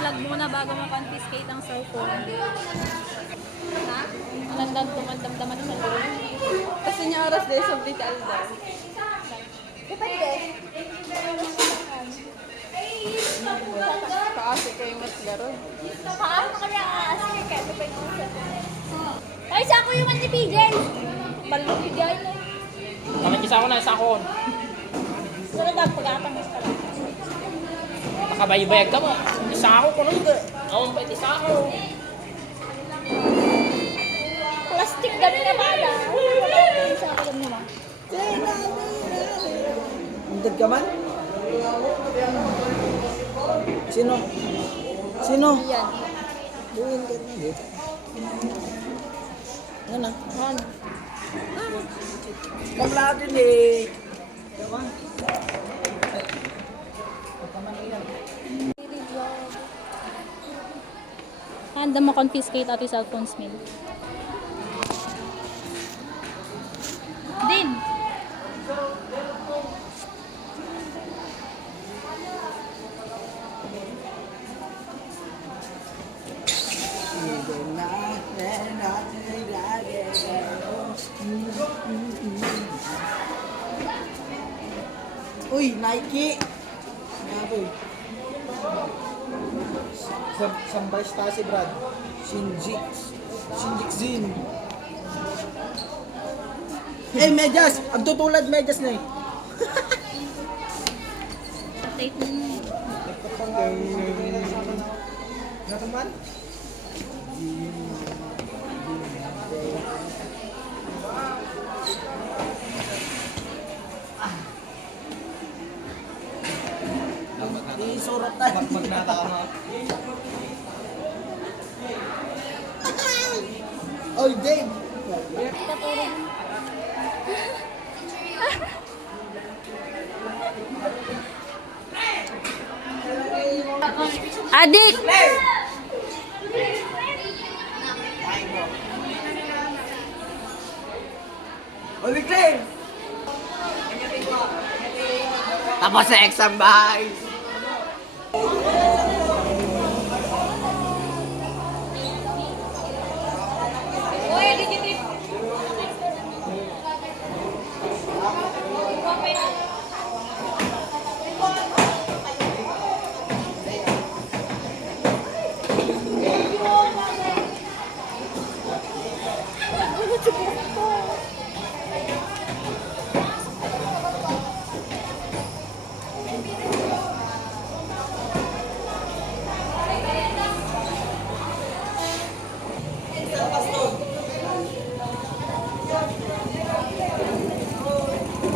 i-vlog muna bago ma-confiscate ang cellphone. Ha? Alandang tumandamdaman sa loob. Kasi niya oras din sa vital daw. Depende. Kaasi kayo mas laro. Paano kami ang aasik? Kaya depende sa ay, isa ko yung man ni PJ. Malupigay na. Nakikisa ko na isa ko. Sunod ang pag-atangis ka lang. Nakabaybayag ka mo. Isa ako ko nung ako pwede isa ako. Plastic gano'n na pala. Isa ko lang naman. Hintad ka man? Sino? Sino? Yan. Buhin ka na dito. Ano na? Ano? Maglatin eh. Handa mo confiscate ati cellphone Smil. Din. Uy, Nike! Grabe. Sambay sta si Brad. Shinjik Zin. Eh, medyas! Ang tutulad medyas na eh. Update mo. Ano naman? Isurat tayo. Magnatama. Oy, Dave! Adik! Oy, Clay! Tapos sa exam, bye!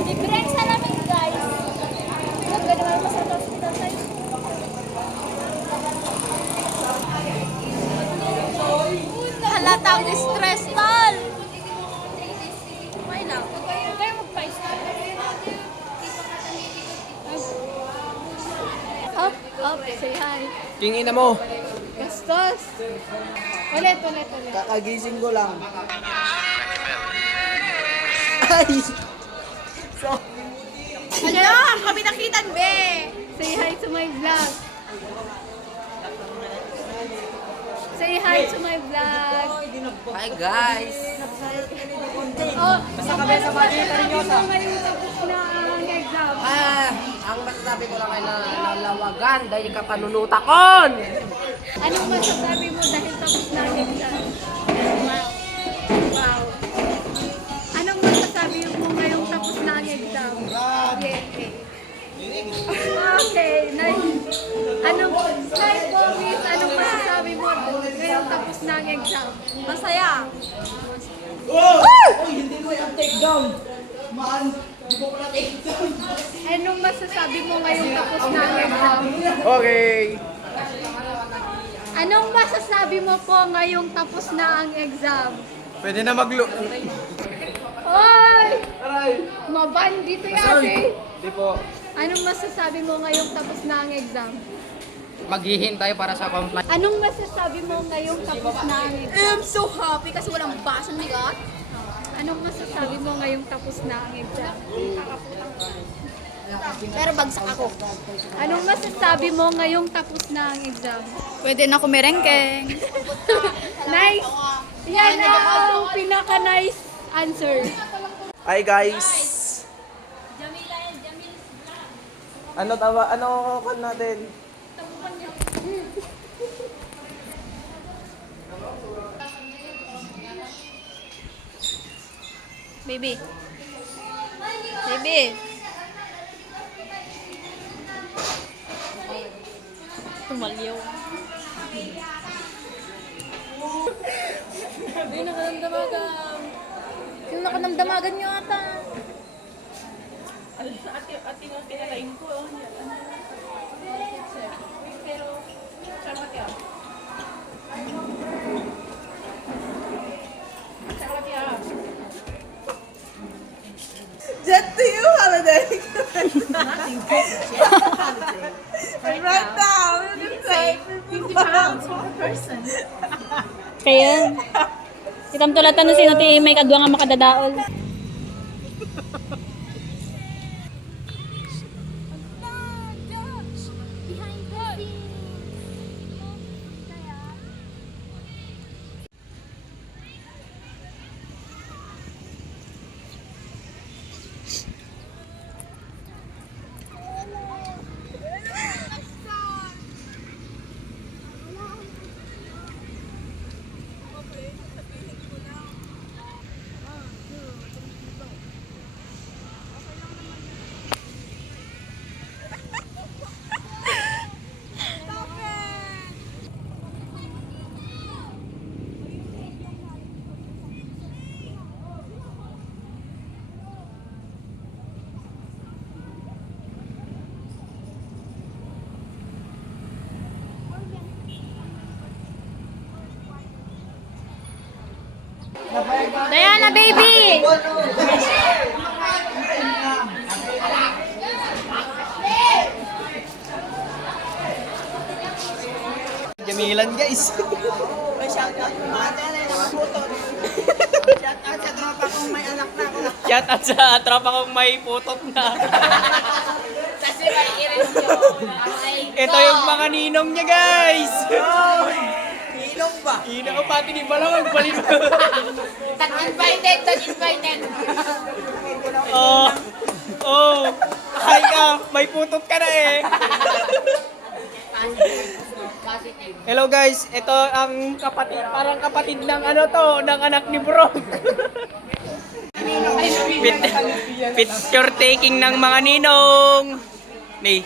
Libre ang salamin, guys. Huwag ka naman masarap sa tayo. Halatang stress, tol. Okay lang. Huwag kayo magpa-stress. Up, say hi. Tingin na mo. Gastos. Ulit. Kakagising ko lang. Ay! So, Ano? Kami nakitan, be! Say hi to my vlog. Say hi to my vlog. hi guys! Oh, basta kami sa mga karinyosa. Ngayon tapos na ang exam. Ang masasabi ko lang ay nalawagan dahil ka panunutakon! Anong masasabi mo dahil tapos na ang exam? Wow. Anong masasabi mo ngayong tapos na ang exam? Yeah. Okay, nice. Anong masasabi mo ngayong tapos na ang exam? Masaya. Hindi mo yung take down! Maan! Hindi mo pala take down! Anong masasabi mo ngayong tapos na ang exam? Okay! Anong masasabi mo po ngayong tapos na ang exam? Pwede na maglo... Hoy! Aray! Maban dito yate. Hindi po. Anong masasabi mo ngayong tapos na ang exam? Maghihintay para sa compliance. Anong masasabi mo ngayong tapos na ang exam? I'm so happy kasi walang basang bigat. Anong masasabi mo ngayong tapos na ang exam? Pero bagsak ako. Anong masasabi mo ngayong tapos na ang exam? Pwede na kumirengkeng. Nice! Yan ang pinaka-nice answer. Hi guys! Ano call natin? Baby. Baby. Tumalyaw. Ay, nakanamdamagan. Yung nakanamdamagan nyo ata. Jet to you, holiday. Right now, you can say 50 pounds per person. Kaya, itam tulatan na sino ti may kadwa nga makadadaol. Diana, baby! Jamilan guys! Shout out sa tropa kong may putot na. Kasi may iris nyo. Ito yung mga ninong niya guys! Ilong ba? Ina ko pati ni Balawag, balik. Not invited, not invited. Oh, oh, hi ka, may putot ka na eh. Hello guys, ito ang kapatid, parang kapatid ng ano to, ng anak ni Bro. Picture taking ng mga ninong. Nay,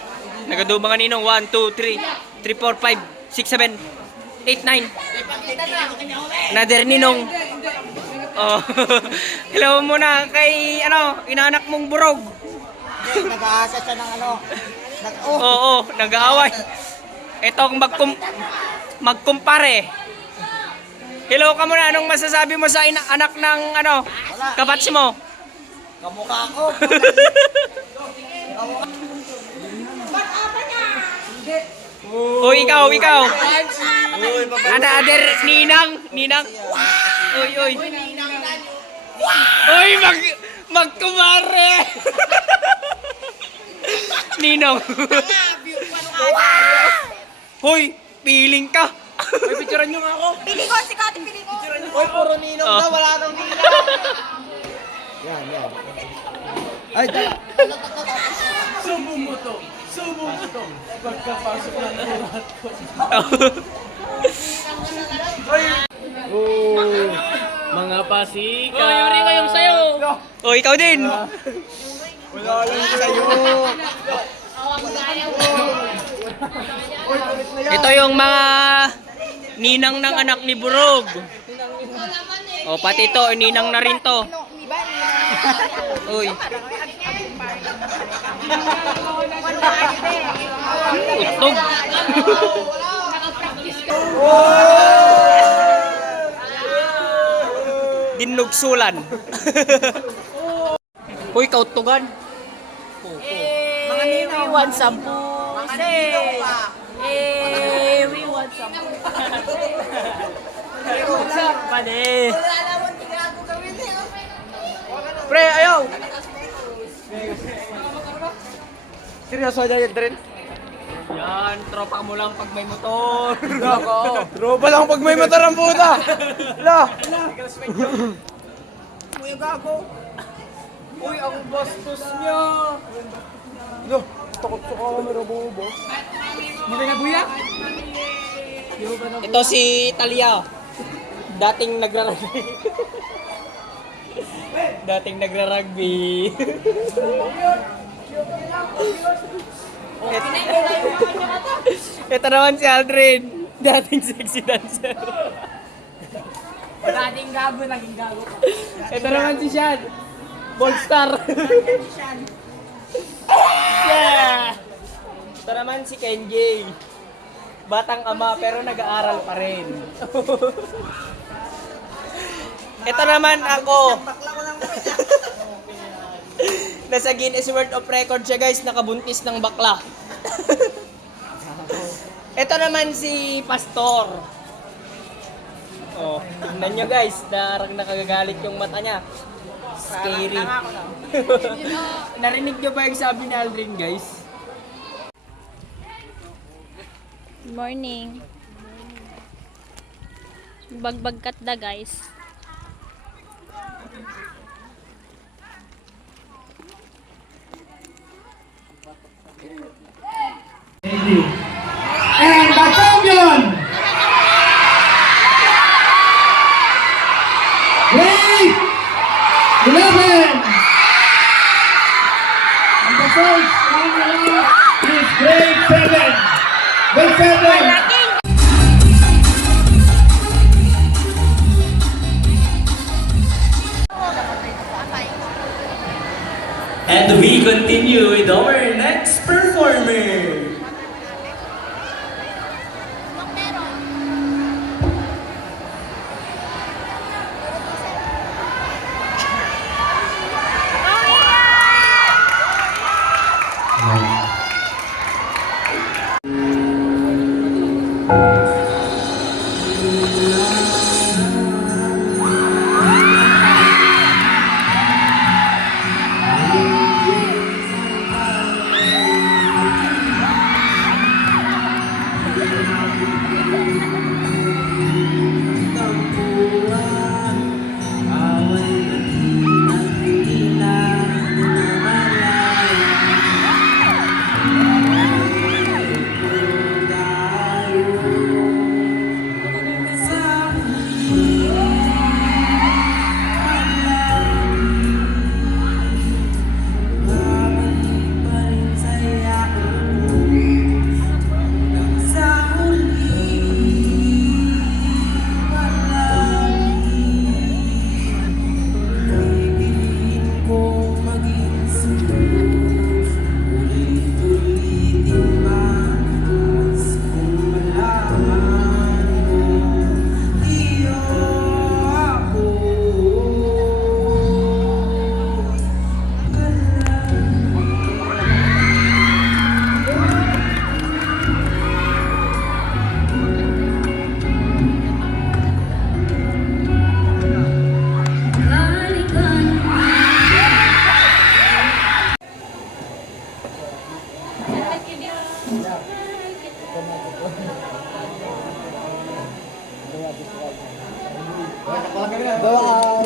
nagado mga ninong, 1, 2, 3, 3, 4, 5, 6, 7, 8, 9. Another ninong. Oh. Hello muna kay ano, inaanak mong burog. Nag-aasa siya ng ano. Oo, nag-aaway. Ito ang magkumpare. Hello ka muna, anong masasabi mo sa anak ng ano, kapatsi mo? Kamukha ko. O ikaw. Another ninang. Uy. Uy, magkumare. Ninong. Hoy, piling ka. Hoy, picturean nyo nga ako. Pili ko, si Kati, pili ko. Uy, puro ninong Oh. na, wala nang ninong! Yan. Ay, dala! Mga pasika. Oh, yuri ko yung sayo. Oh, ikaw din. Wala lang sa'yo! Ito yung mga ninang ng anak ni Burog. O, pati ito, ninang na rin to. Uy. Utog. Dinugsulan. Uy, kautugan. Mga ninong. We want some pussy. We want some pussy. What's up, buddy? Pre, ayaw! Seryoso na yun, Dren? Yan, tropa mo lang pag may motor. Tropa lang pag may motor ang puta! La! Kuya gago. Uy, ang bastos niya. Lo, takot sa camera mo, boss. Ito si Talia. Dating nagra-rugby. Ito naman si Aldrin. Dating sexy dancer. Dating gago, naging gago. Ito naman si Sean. Ballstar. Yeah! Ito naman si Kenji. Batang ama pero nag-aaral pa rin. Ito naman ako. Nasa Guinness World of Record siya guys, nakabuntis ng bakla. Ito naman si Pastor. Oh, tignan nyo guys, darang nakagagalit yung mata niya. Scary. Narinig nyo ba yung sabi ni Aldrin guys? Good morning. Bagbagkat da guys. And the champion, grade 11. And the first runner is grade 7. Grade 7. And we continue with our next performer.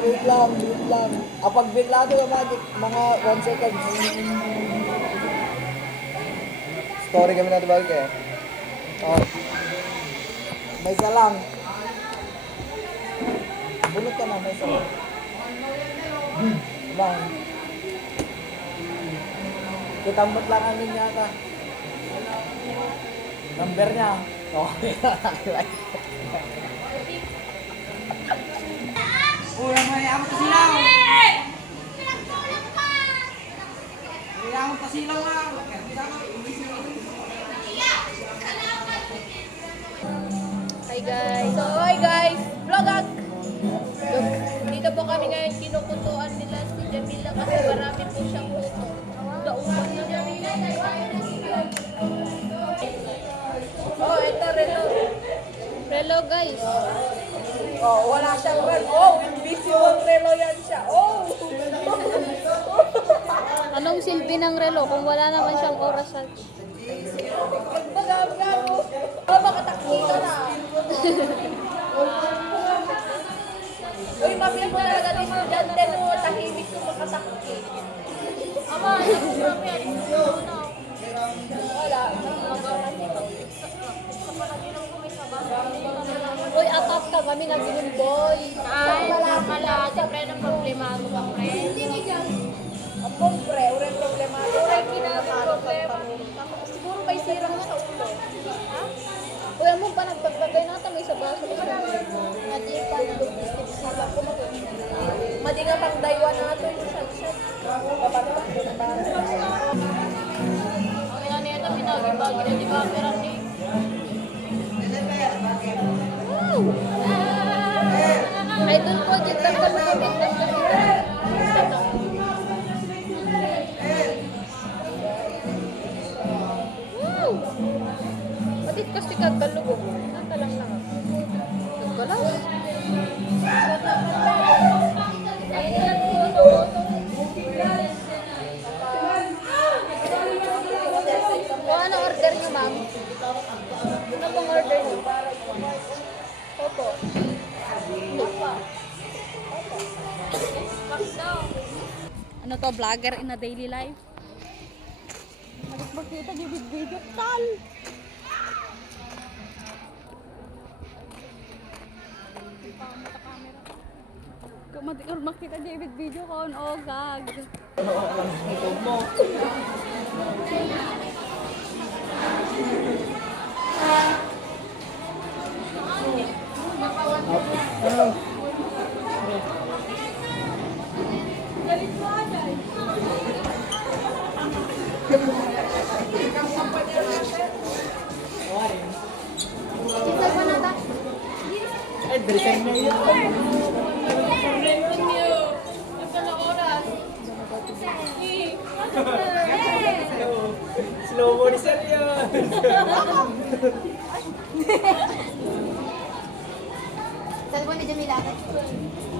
Wait lang. Pag bigla ito magic, mga 1 second. Story kami na diba kayo? Oh. May isa lang. Bulot ka na, may isa lang. Bang. Kitambot lang amin yata. Number niya. Okay. Uy, may ako pa silaw. May ako pa silaw nga. Hi guys, vlogag! Dito po kami ngayon, kinukutuan nila si Jamila kasi marami po siyang kuto. Daupan na niya. Oh, ito relo. Relo guys. Oh, wala siyang relo. Oh, invisible relo yan siya. Oh! Anong silbi ng relo kung wala naman siyang orasan? Nagbaga-baga mo. Oh, makatakita na. Uy, mabiyang mo talaga ng estudyante mo. Tahimik ko makatakti. Ama, wala. Uy, atap ka kami na binumboy. Ay, wala. Siyempre ng problema ko ba, pre? Hindi mo dyan. Ang pre, uring problema. Uring problema. Siguro may sirang sa ulo. Ha? Uy, mo pa nagpagbagay natin may sa baso. Madi pa na sila ko madi nga pang daywa nato yung sunset. Kapatid ko na ba? Ang yan nito pinagibagi na di ba perang ni? Ay, doon po, dito ka lumabit ng wow! Patit kasi kagkalugog. Nakalang lang. Nagkalas? Ano order niyo, ma'am? Ano pong order niyo? Opo. Ano to, vlogger in a daily life? Magkita niyo video call. Kung makita niyo video call, oh gag. Slow mo ni Sir yun. Cellphone ni Jamila.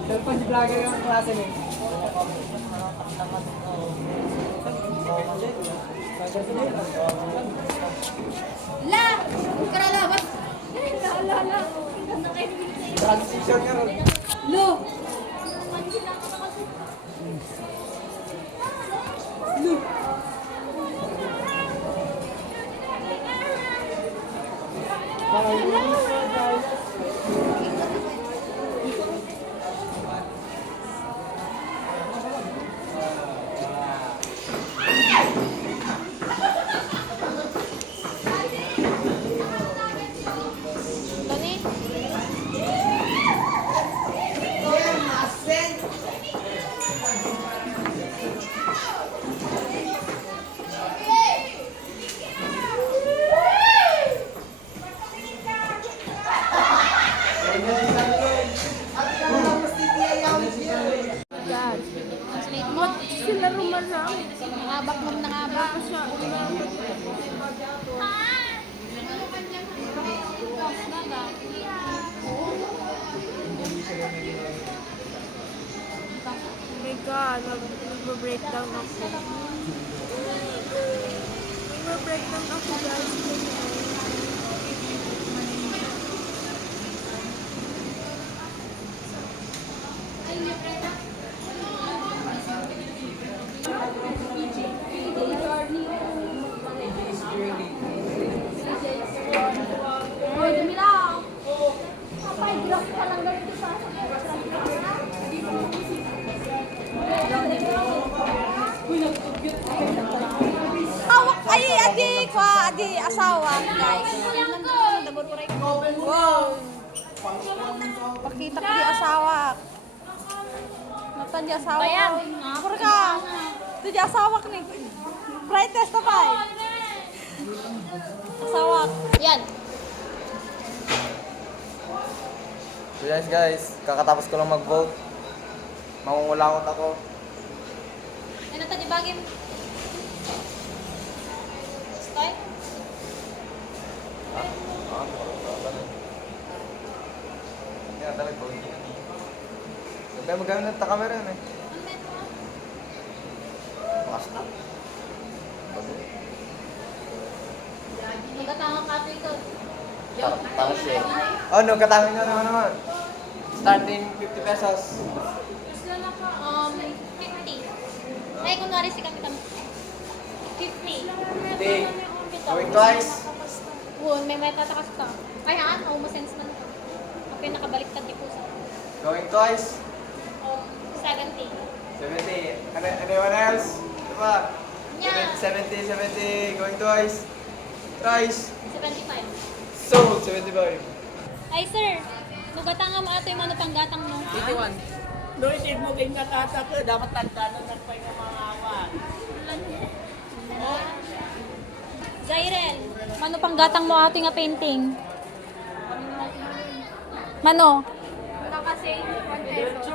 Cellphone si vlogger yung klase niya. La! Karalabas! Transition nga ron. Lo! Sila rumarang. Nangabak mo nangabak. Oh my God, nag-breakdown ako. Nag-breakdown ako guys. Hoy, Jamila! Papay, block ka lang ganito sa Awak ay adi ko, adi asawa guys. Wow. Pakita ko di asawa. Natan di asawa. Pura ka. Itu di asawa ni. Brightest na pa. Asawa. Yan. So guys, kakatapos ko lang mag-vote. Mangungulangot ako. Ano to, di bagay? Style? Yan, dami ko. Sabi magamit ng camera yun eh. Mga Nagkatangang kato ito. Oh, no, katangin nyo naman. Starting 50 pesos. Gusto na po, 50. Ay, kunwari si kami 50. Okay. Going twice. May tatakas ka. Ay, umusense man ka. Okay, nakabaliktad di po sa Going twice. 70. 70. Anyone else? Diba? Yeah. 70, 70. Going twice. Thrice. 75. Sold. 75. Ay, sir. Nugatanga mo ato yung ano panggatang mo. 81. No, hindi mo din natatak. Dapat tanda na nagpay ng mga awan. Zairel, mano panggatang mo ato nga painting? Mano? Kasi, 1 peso.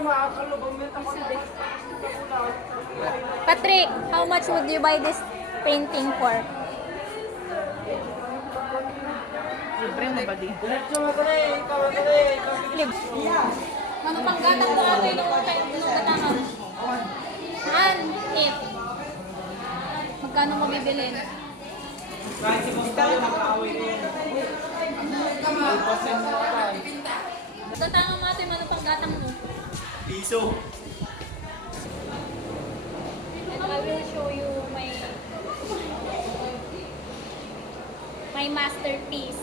Patrick, how much would you buy this painting for? Mano panggatang mo ato yung gatangan? If. Magkano mo bibilin? Gatangan mo ato yung mano panggatang mo? Piso. And I will show you my masterpiece.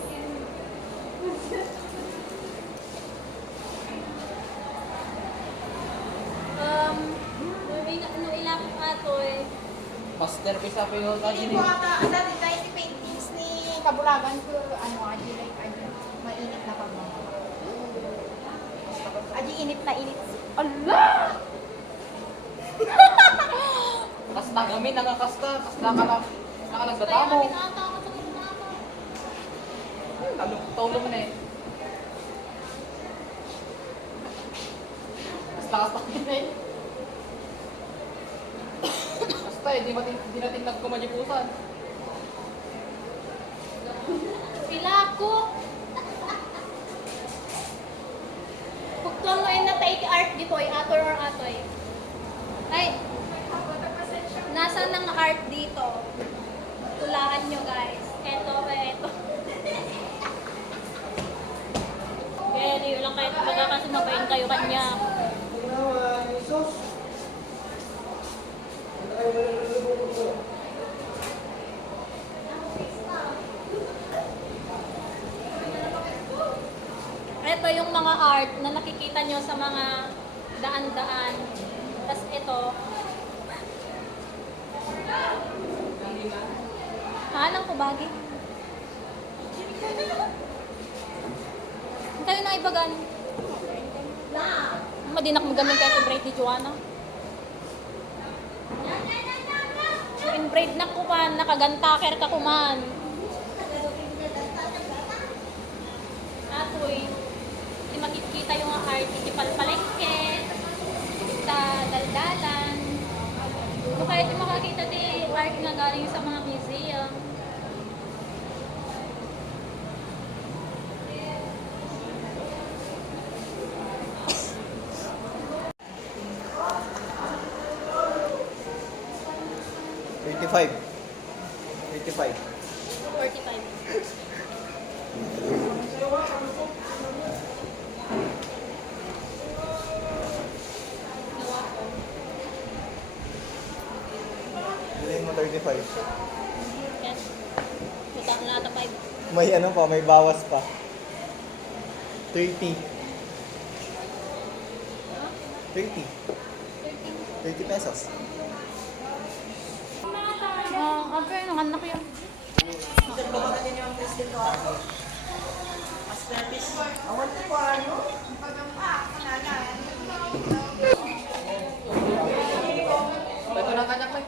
No ilang ato eh. Masterpiece ako yung kasi ni. Dati tayo si paintings ni Kabulagan ko, aji like, mainit na pag Aji init na init. Allah! Kasta kami, nangakasta. Kasta ka lang. Kasta ka lang gatamo. Taulo mo na eh. Kasta kami na eh. Kasta eh, di natin nagkumadyipusan. Pila ko. Pagtuan mo ay natay ti art dito ay ator or atoy. Ay, nasa ng art dito? Tulaan nyo guys. Eto. Kaya di lang kahit magkakasumabayin kayo kanya. Ito yung mga art na nakikita nyo sa mga daan-daan. Tapos ito. Anong kubagi? Kayo na ibagan. Madinak mo gamit kahit i-braid ni Joanna. So, in-braid na kuman, nakagantaker ka kuman. Atoy, di makikita yung mga art, di palpalengke, sa daldalan. So, kahit yung makakita di art nga galing sa mga museum. $35. 45. Bilhin mo 35. Yes. Utang na ata 5. May ano pa, may bawas pa. 30. 30. 30 pesos. Okay, nanganak yan. Ito na kanyak ko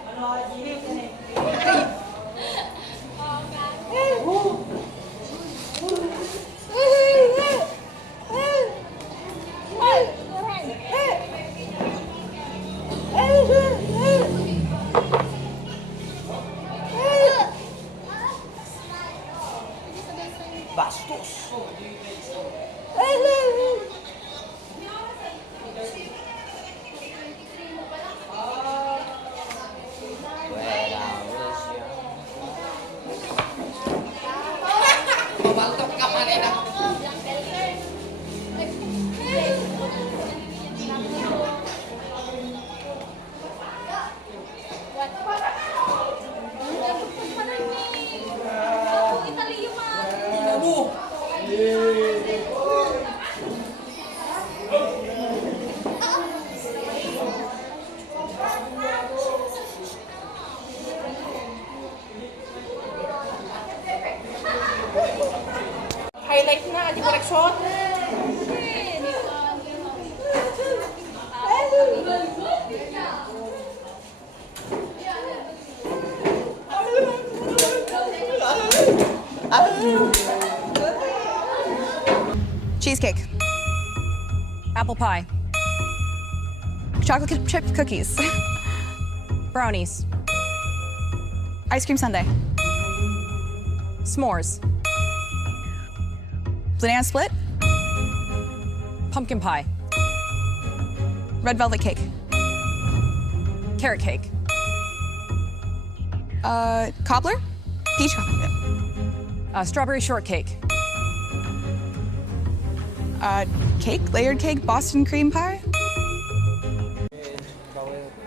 Bastos! Highlight na, di correction. Cheesecake. Apple pie. Chocolate chip cookies. Brownies. Ice cream sundae. S'mores. Banana split. Pumpkin pie. Red velvet cake. Carrot cake. Cobbler? Peach cobbler. Strawberry shortcake. Cake? Layered cake? Boston cream pie?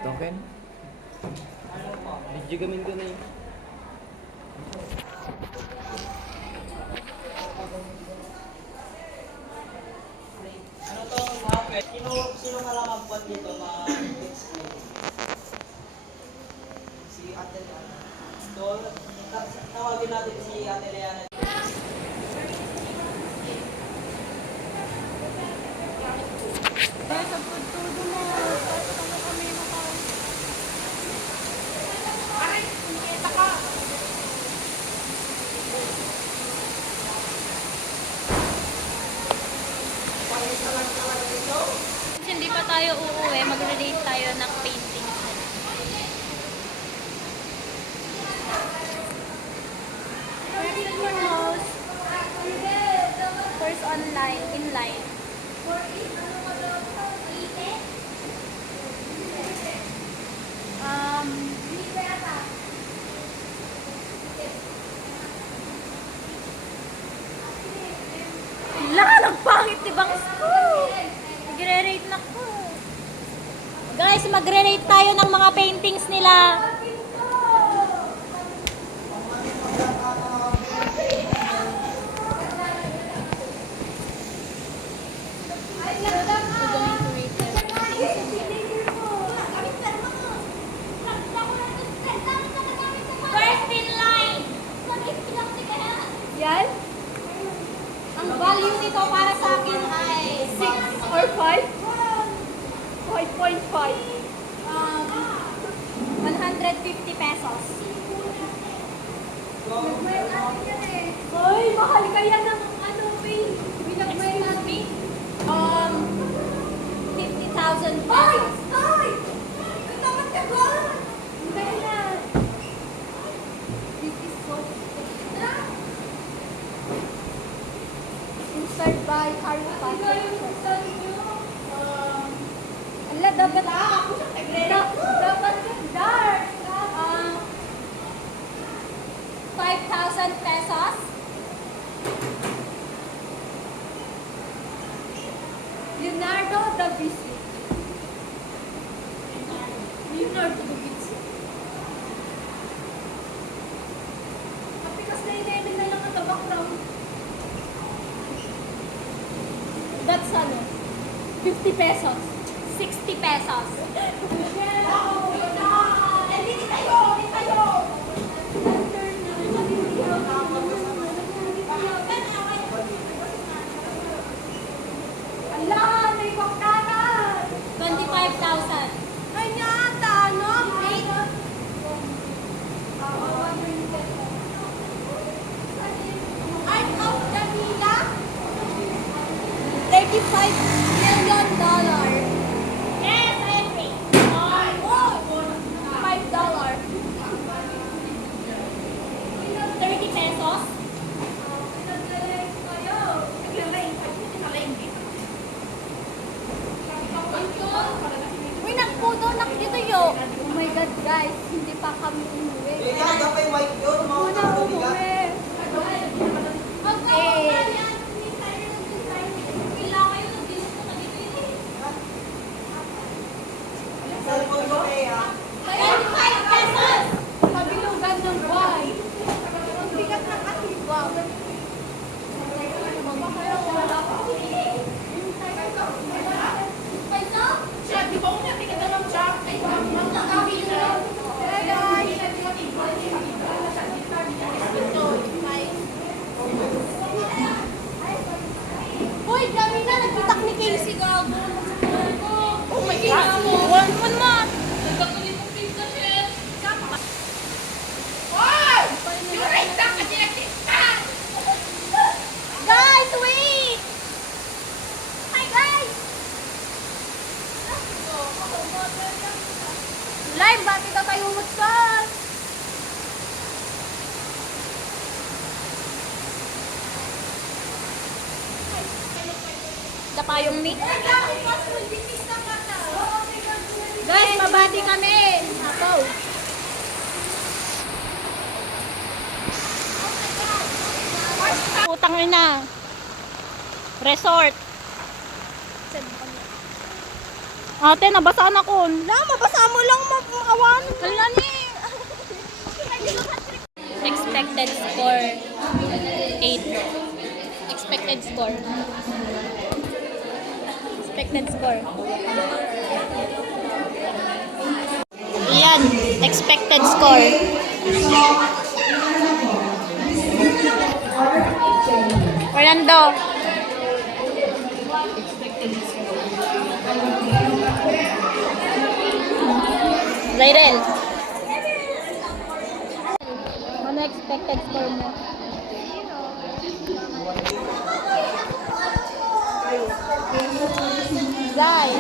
Token? Video gamin ko na yun. Sino ka lang magbuhat dito si Ate Leana. So, tawagin natin si Ate Leana. Hindi pa tayo uuwi, mag-relate tayo ng painting. Where did your nose? First online, in line. Wala, nagpangit ibang school. Magre-rate na ko. Guys, magre-rate tayo ng mga paintings nila. First in line. Yan. Ang value nito para sa akin ay 6 or 5? 5.5. 150 pesos. Hoy, mahal kaya ng ano, paint. Binagmay natin. 50,000 pesos. Ay! Ang dapat ka ba? Hindi na. This is so... Inspired by Harry Potter. Ala, dapat dark. 5,000 pesos. Leonardo da Vinci. Leonardo da Vinci. Kapikas na i-level na lang ang background. That's ano? 50 pesos. 60 pesos. Hindi tayo! Ala, may baktana! 25,000. Ay, nyata, no? Art of Danila? $35 million. Yes, I agree. $5. 30 pesos. Uy, nagpudo, nakituyo. Oh my God, guys. Hindi pa kami umuwi. Muna umuwi. Kabilugan ng buhay. Ang bigat ng atiwa. itak ni Casey, gago. Oh my God. One man. Guys, wait! Hi, guys! Live, bakit ka tayo umutsan? Tapayong ni. Guys, mabati kami. Ako. Utang na. Resort. Ate, nabasaan ako. Mabasa mo lang, maawan. Hala ni. Expected score 8. Expected score. Expected score. Yan, expected score. Orlando. Zairel. Ano expected score mo? Zay.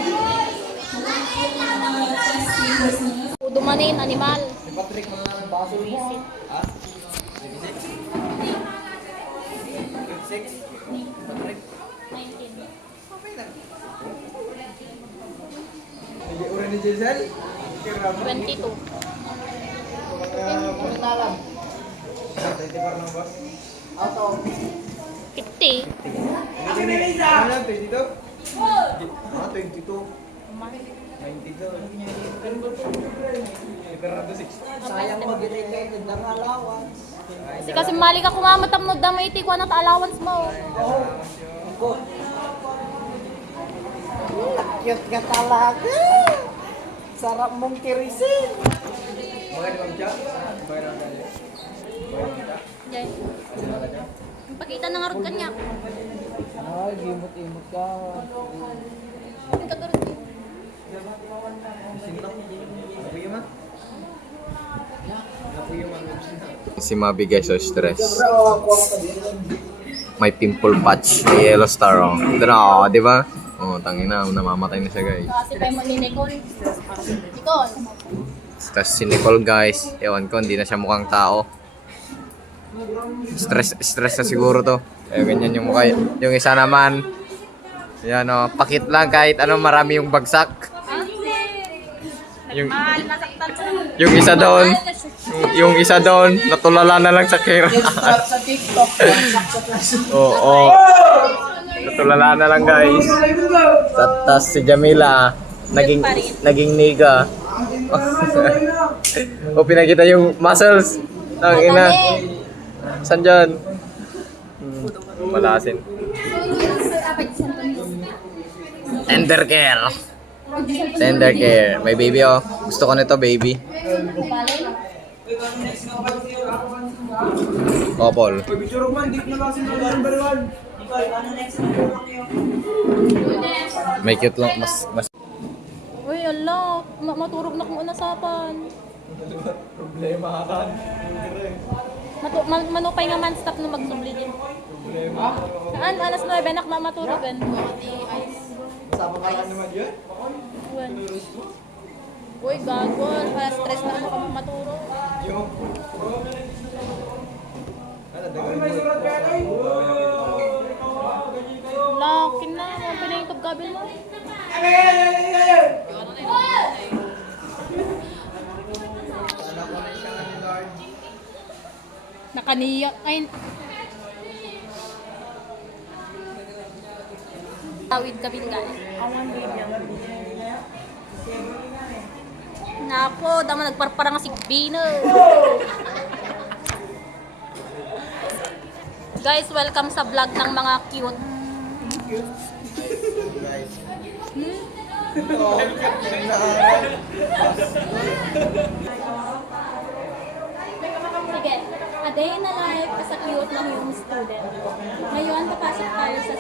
Dumanin, animal. Si Patrick, mga baso mo. Ha? 26? Patrick? 19. Okay na. Hindi uri ni Giselle? 22. Pagkinalam. 20 pa ng boss? Auto. 50. Ano lang, 22? Ah, 22. 92. Iberado 60. Sayang mag-related ng allowance. Kasi mali ka kumamatap no damay iti ko na allowance mo. Cute ka talaga. Sarap mong tirisin. Mga di ma'am siya? Bagay na dali. Bagay na kita? Yan. Pagkita na nga rin kanya. Ay, gimot-imot ka. Ang kagurot yun. Sinta? Napuyo ma? Napuyo ma? Si Mabi guys, so stress. May pimple patch, may yellow star oh. Ito na oh, di ba? Oh, tangina, namamatay na siya guys. Kasi tayo mo ni Nicole. Nicole. Stress si Nicole guys. Ewan ko, hindi na siya mukhang tao. Stress na siguro to. Eh, ganyan yung mukha. Yung isa naman, yan oh, pakit lang kahit ano, marami yung bagsak. Yung isa doon, yung isa doon, natulala na lang sa kera. Sa TikTok. Oo. Natulala na lang guys. Tas si Jamila, naging niga. O pinakita yung muscles. Ang ina. San dyan? Malasin. Tender care. Tender care. May baby oh. Gusto ko nito baby. Couple. May cute lang. Mas Uy, ala. Maturog na kung unasapan. Problema ka. Manupay nga man stop na magsubli din. Alas 9, nak maturogan. Kasama ka lang naman yun? Uy, gago. Stress na ako maturog. Yung. Ano, dagan mo. Lakin na. Pinahintog gabil mo. Nakaniyak. Ay. Tawid gabil guys. Nako, dama nagparparang si Bino. Guys, welcome sa vlog ng mga cute. Sige, a day in the life as a cute na yung student. Ngayon, papasok tayo sa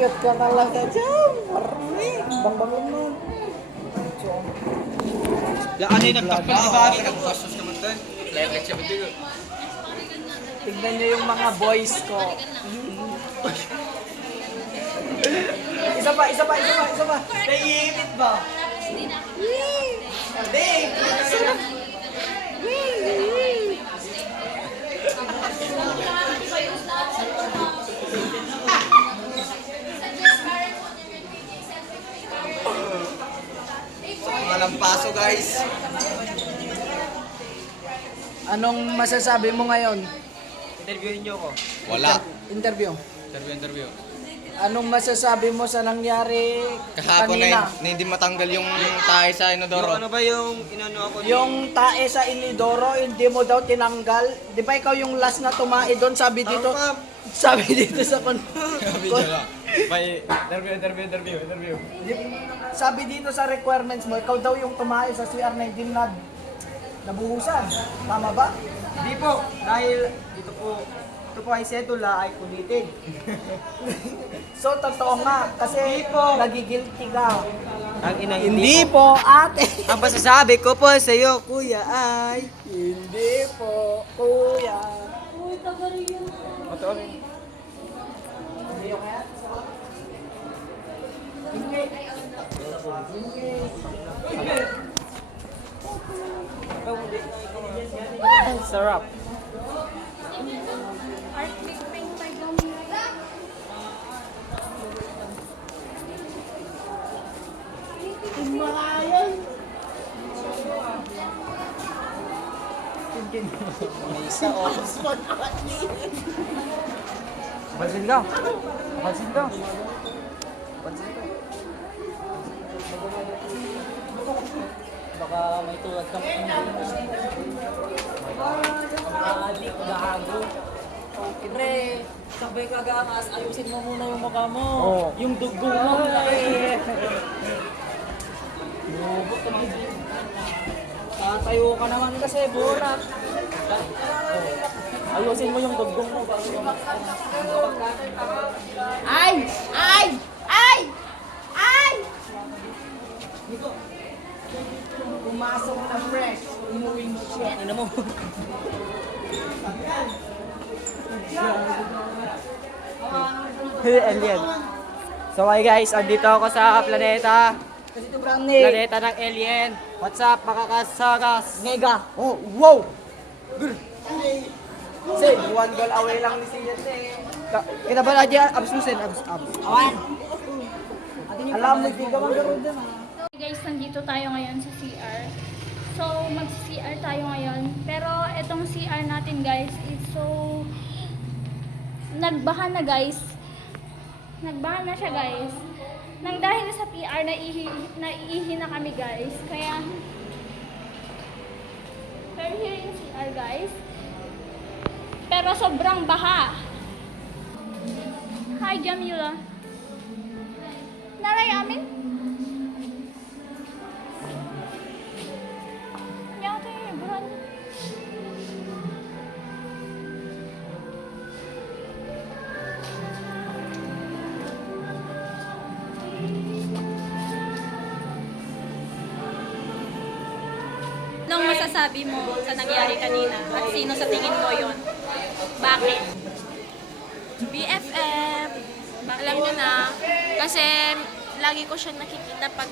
Cute ka talaga dyan. Marami. Bang-bang naman. Ano yung nagpapalibagi? Nagpasos naman doon. Leverage siya ba dito? Tignan niyo yung mga boys ko. Isa pa. Naiimit ba? Walang paso guys. Anong masasabi mo ngayon? Interviewin niyo ako. Wala. Interview. Interview. Anong masasabi mo sa nangyari Kahapon kanina? na hindi matanggal yung tayo sa Inodoro. Ano ba yung inano ako? Yung tae sa Inidoro, hindi mo daw tinanggal. Di ba ikaw yung last na tumae doon? Sabi dito sa Interview. Sabi dito sa requirements mo, ikaw daw yung tumae sa CR na hindi nabuhusan. Tama ba? Hindi po, dahil ito po ay setula ay kulitin. So, totoo nga. Kasi nagigilty ka. Ang ina, Hindi po, ate. Ang masasabi ko po sa iyo, kuya, ay Hindi po, kuya. sarap. Pansin ka. Pansin ka. Pansin ka. Baka may tulad kang adik, gago. Pre, sabay ka gaangas, ayusin mo muna yung mukha mo. Yung dugo mo. Bubot ka man. Tatayo ka naman kasi, burat. Ayusin mo yung dugo mo. Ay! Ay! Ay! Ay! Pumasok na fresh. Umuwing mo siya. Ina mo. Alien. So hi guys, andito ako sa planeta. Planeta ng alien. What's up, makakasagas? Ngega. Oh, wow! Say, one goal away lang ni Siyete. Kita ba na dyan? Abs mo sin, abs. Awan! Alam mo, di ka magkaroon dyan. Guys, nandito tayo ngayon sa CR. So, mag-CR tayo ngayon. Pero, itong CR natin guys is so... Nagbaha na guys. Nagbaha na siya guys. Nang dahil sa PR, naiihi na kami guys. Kaya... Pero here yung CR guys. Pero sobrang baha. Hi, Jamila. Naray amin? Yate, buran. Anong masasabi mo sa nangyari kanina? At sino sa tingin mo yon? Bakit? BFF, alam nyo na, kasi lagi ko siya nakikita pag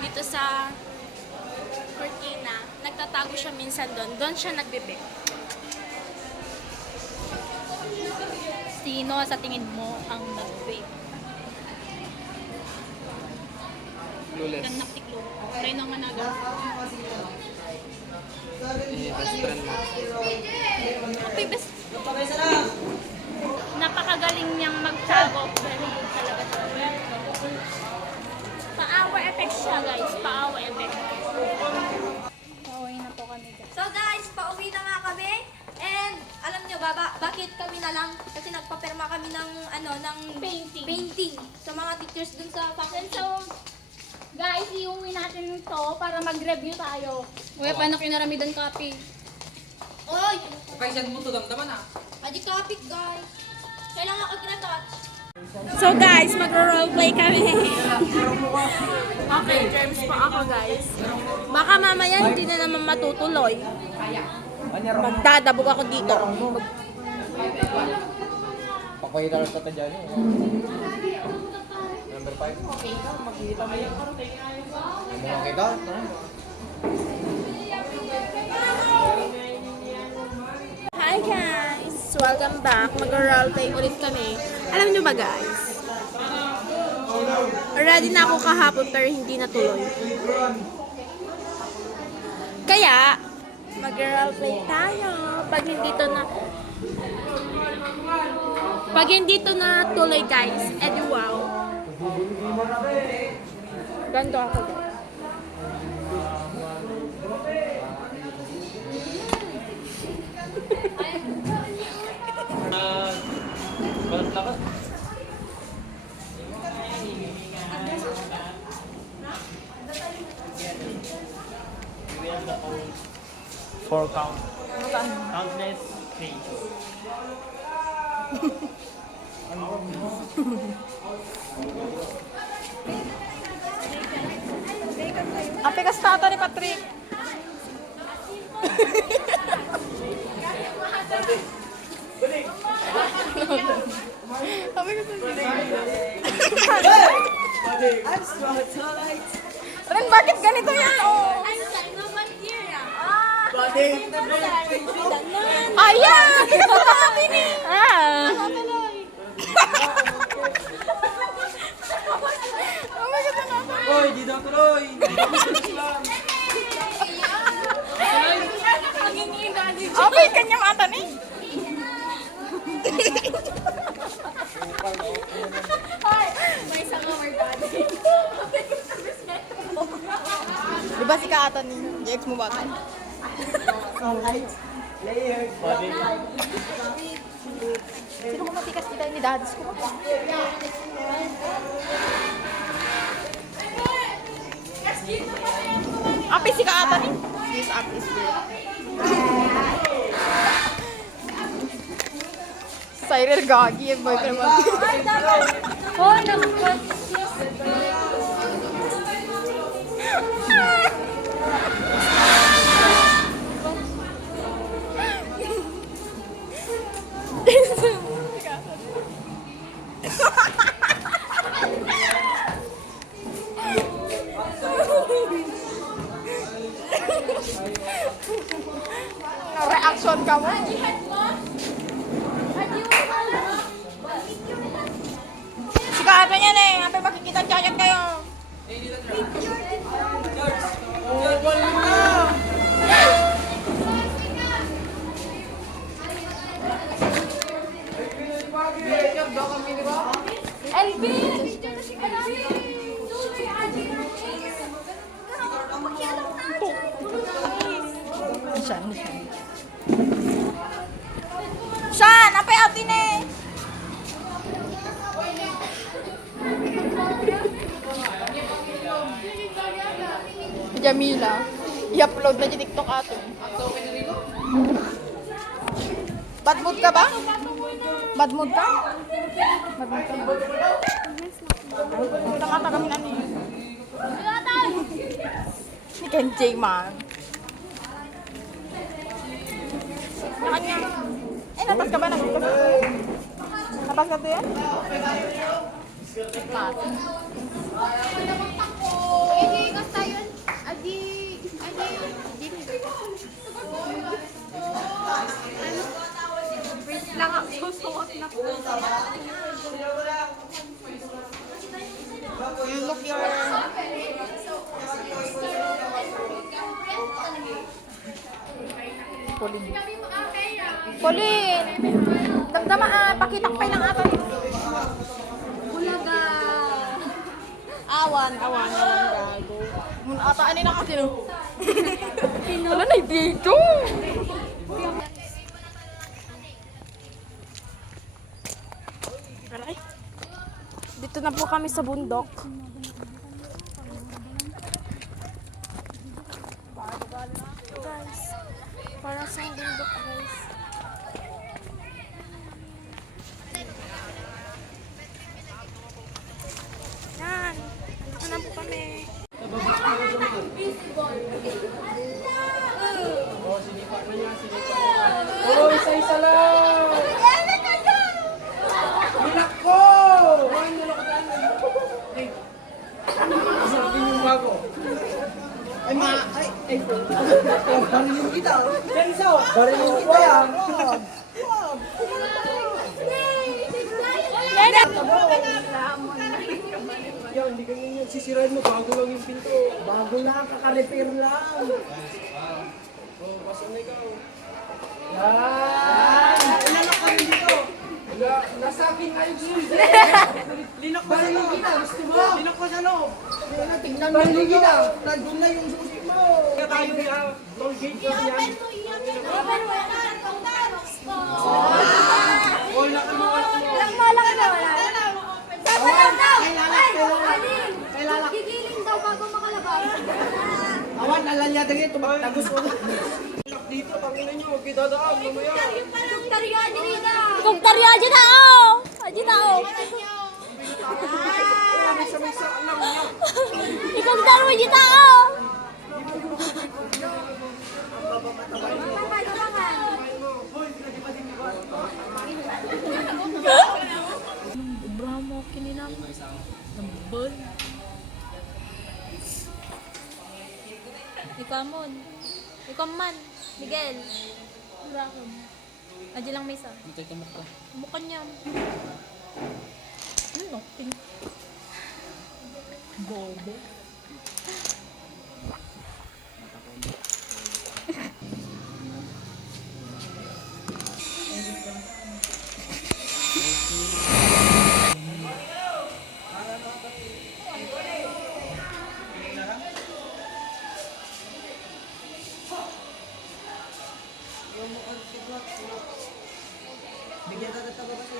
dito sa Cortina, nagtatago siya minsan doon siya nagbibe. Sino sa tingin mo ang nag-vape? Clueless. Ang naktiklo. Reno nga naga. Best friend mo. Napakagaling niyang magtago. painting. Sa mga teachers dun sa faculty. So, guys, iuwi natin ito para mag-review tayo. Uy, paano kinaramidan copy? Oy! Kaya mo to damdaman ah. Adi copy, guys. Kailangan ako kinatouch. So guys, mag-roleplay kami. Okay, germs pa ako, guys. Baka mamaya hindi na naman matutuloy. Magdadabog ako dito. Papahiral ka ta dyan. Number 5. Makikita mo yan. Makikita? Hi guys! Welcome back. Mag-roleplay ulit kami. Alam nyo ba guys? Ready na ako kahapon pero hindi natuloy. Kaya, mag-roleplay tayo. Pag hindi to na tuloy guys, edi wow. Ganto ako guys. Four count. Countless things. Ape kas tata ni Patrick. Ren, bakit ganito yan? Oh. Ayan! Pinagpunta kami ni! Oh my God, ano? Hoy, di daw tuloy! Okay, kanyang ata ni. May isang more daddy. Di ba si kaatan ni? Jex mo ba ka? Sino ko matikas kita ni dadis ko? Api si kaatan ni? Yes, api is good. Sirer gagi yung boyfriend mo. Oh, naman. Reaction ka mo. Sikatan yan eh. Happy makikita chat kayo. Elvin! Shan, apa yung atin eh? Jamila, i-upload na yung TikTok ato. Bad mood ka ba? Bad mood ka? Bad mood ka? Ay, tanga kami na niya. Ni Kenjay man. Nakanya. Eh, natas ka ba? Natas ka to yan? Lang ako susuot na po. You look your... Pauline! Damdama pakitak pa lang ata. Bulaga! Awan gago. Mun ata ani na kasi no. Wala na dito. Alay. Nandito na po kami sa bundok. Guys, parang sa bundok guys. Yan, nandito na po kami. Oo, isa-isa lang! Milak ko! Sabi niyo bago. Ay, barilin kita. Barilin kita yan. Yan, hindi ka nyo sisirain mo. Bago lang yung pinto. Bago lang, kaka-repair lang. Oh, pasok na ikaw. Yan! Ilalak kami dito. Nasa akin kayo gusto. Linak ko sa loob. Gusto mo? Linak ko sa loob. Tingnan mo yung kita. Nandun na yung susi mo. Kaya tayo niya. Tol gate ko yan. Wala ka mo. Gigiling daw bago makalabas. Awan, alalya dali. Tumatagos ko. Dito, pangina nyo. Huwag kita daan. Mamaya. Kung taryo, aja na oh! Aja na oh! Misa-misa lang niya. Ikaw taryo, aja na oh! Ibrahimo, kininam. Nambol. Ikaw mon. Ikaw man. Miguel. Ibrahimo. Aja lang misa. Mukha niya. Ano? Bobo. Bigyan ka dito ba kasi?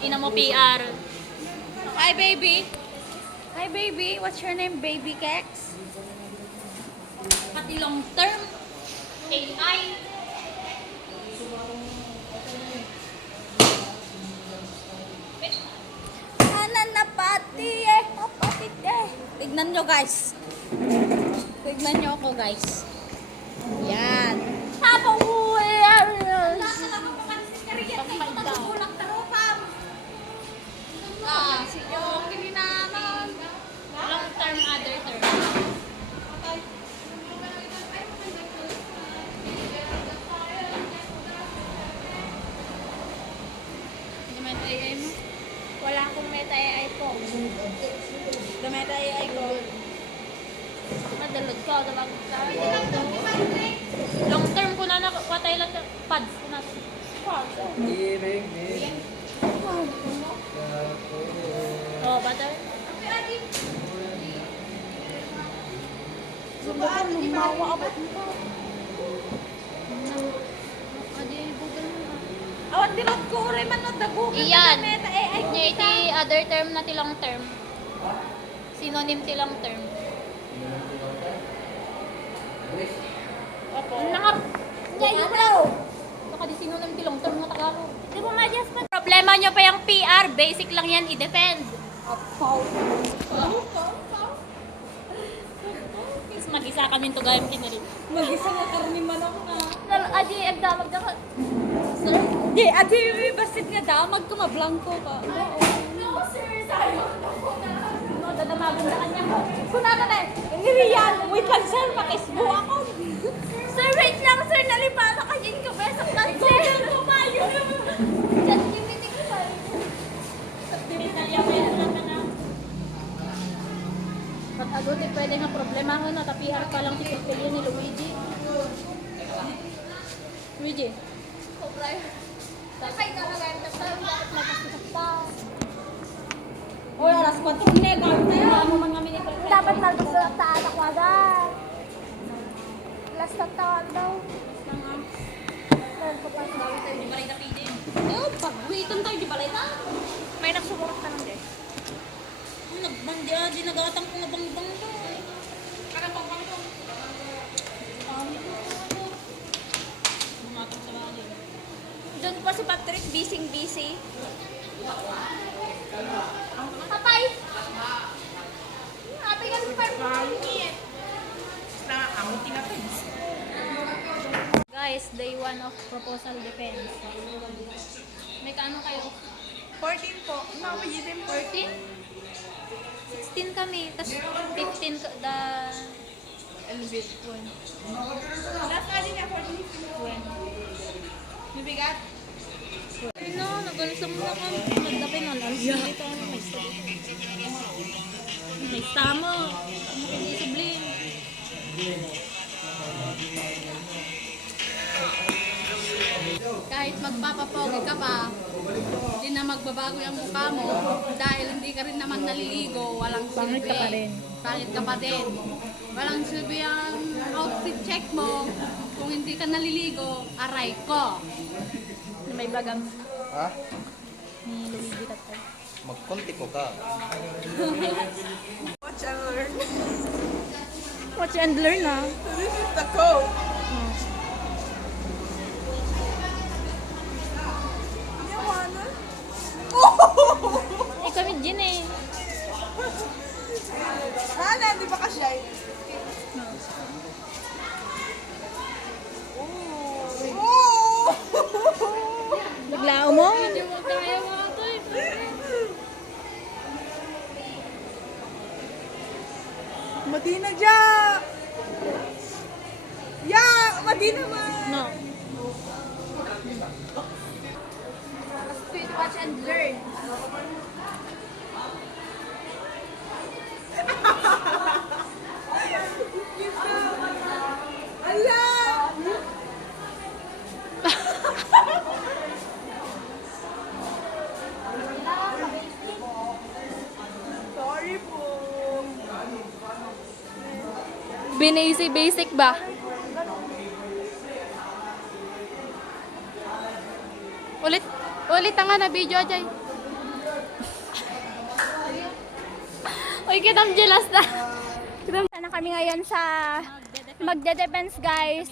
Ina mo PR. Hi baby. Hi baby. What's your name, baby Kex? Pati long term. AI. Anan na pati eh. Kapatid eh. Tignan nyo guys. Tignan nyo ako guys. Yan. Habang uwi. Yung kininaman. Long term, other term. Gamit AI mo? Wala akong meta AI po. Gamit AI ko. Madalod ko. Long term ko na nakapatay lang pads ko na. Oh, butter. Sumpah, lumawa abot mo. Awan dilot ko rin man no dago. Iyan. Nya iti other term na ti long term. Synonym ti long term. Opo. Nakar. Nya bro. Baka di synonym ti long term na Tagalog. Di ba ma-adjustment? Problema nyo pa yung PR, basic lang yan i-defend. Mag-isa kami to gayam kinali. Mag-isa nga karni man ako na. Adi, agdamag na ka. Sir? Di, adi, basit nga damag ka, mablangko ka. No, sir, sayo. No, dadamagan na kanya ko. Kunana na eh. Ngiriyan, wait lang sir, makisbo ako. Sir, wait lang sir, nalipana ka din ka besak na sir. Google ko pa yun. Chat GPT ko pa yun. Pag-agot eh, pwede nga problema ko na tapihar pa lang si Pagpilyo ni Luigi. Luigi. Kopray. Sakay na lang ang tapos magpapasok pa. O, alas 4 na gawin na yan. Dapat talbos sa taas ako agad. Hashtag tawag daw. Di balay na pili. Oh, pag-witan tayo, di balay na. May nagsumurot ka ng des. Nagbandi di nagatang ko nga bang-bang to. Ano pang bang to? Bumatang sa bagay. Doon pa si Patrick, busy. Apay! Apay ka sa Guys, day 1 of proposal defense. May kaano kayo? 14 po. Mawagi din po. 14? 16 kami, tapos 15 the Elevate po. Last ka din na 14. Mabigat? no, nag-alasam mo ako. Nagdapin na lang. Dito ano, may stamo. May stamo. Hindi sublim. Kahit magpapapogi ka pa, hindi na magbabago yung mukha mo dahil hindi ka rin naman naliligo, walang silbi. Pangit ka pa din. Pangit ka pa din. Walang silbi ang outfit check mo. Kung hindi ka naliligo, aray ko. May bagam Ha? ni Luigi Tatay. Magkonti ko ka. Watch and learn. Watch and learn na. This is the code. Yawana? Eh kami din eh. Hana, di ba ka-shy? Oh! Naglao mo? Hindi mo kaya mga to eh. Madina dya! Ya! Madina man! No. Sweet watch and learn. Ala! Sorry po. Binasi basic ba? Ulit ang nga na video ajay. Uy, kitang jealous na. Na kami ngayon sa magde-defense guys.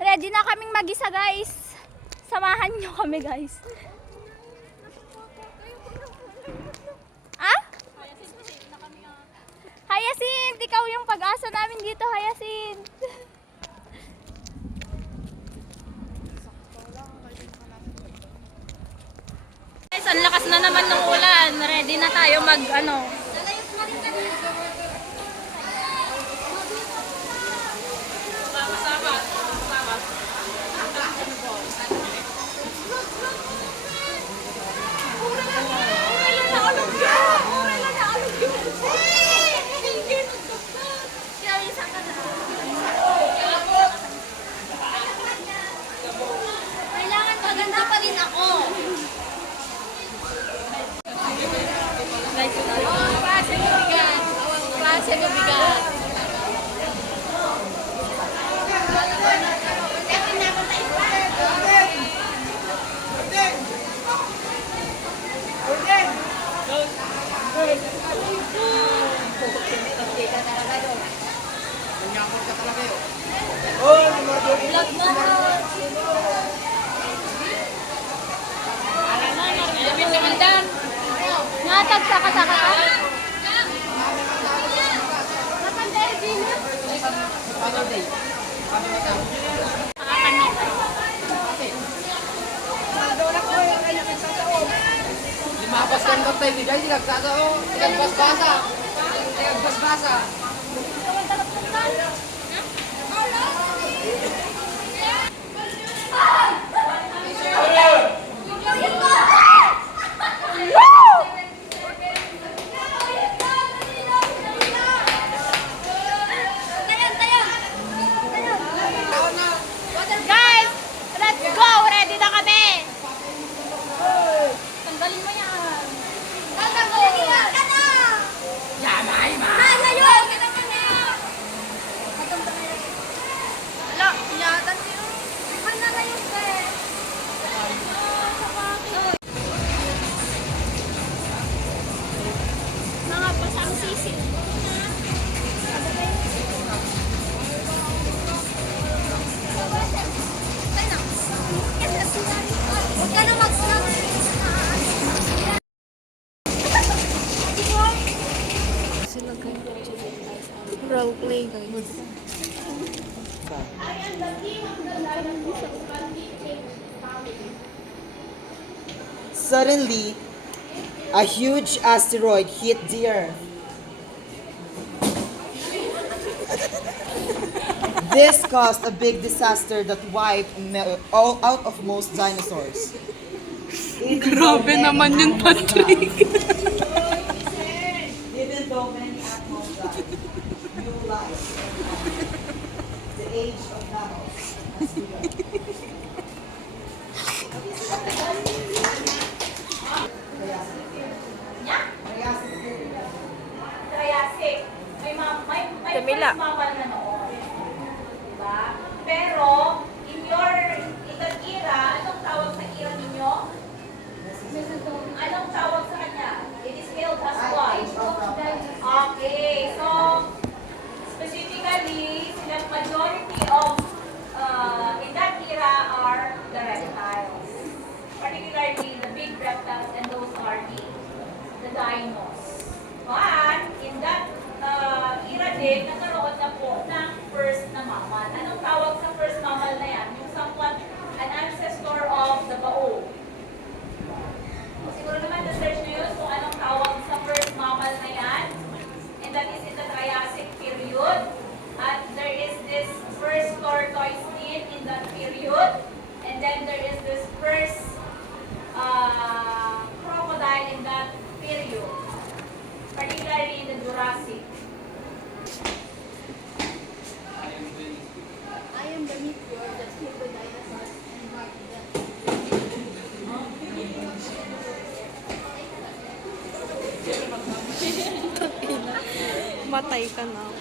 Ready na kaming mag-isa guys. Samahan nyo kami guys. Ah? Hyacinth! Ikaw yung pag-asa namin dito, Hyacinth. Guys, ang lakas na naman ng ulan. Ready na tayo mag ano. Kailangan maganda pa rin ako. Klase mabigat. Klase mabigat. Vlog mo. Natag sa kasaka ka? Limapas kan ko tayo, bigay, di nagsasao. Nagbasbasa. Nagbasbasa. Guys, let's go! Ready na kami! Tanggalin mo yan. Tanggalin mo yan! Kaya yun! Dati yung, iba na lang yung bed. Mga basang sisi. Huwag ka na mag-snap. Role play guys. Suddenly, a huge asteroid hit the Earth. This caused a big disaster that wiped all out of most dinosaurs. Grabe naman yun, Patrick. Even though many animals died, new life. The age of mammals has begun. Triassic. May first mammal na noon. Diba? Pero, in that era, anong tawag sa era ninyo? Anong tawag sa kanya? It is hailed as what? Okay, so, specifically, the majority of, in that era are the reptiles. Particularly, the big reptiles, and those are the dinos. But, in that era din, nagkaroon na po ng first na mammal. Anong tawag sa first mammal na yan? Yung somewhat an ancestor of the bao. Siguro naman na-search nyo yun kung anong tawag sa first mammal na yan. And that is in the Triassic period. At there is this first tortoise in that period. And then there is this first crocodile in that period. Particularly in the Jurassic. I am the meteor that killed the dinosaurs and marked them. Matay ka na.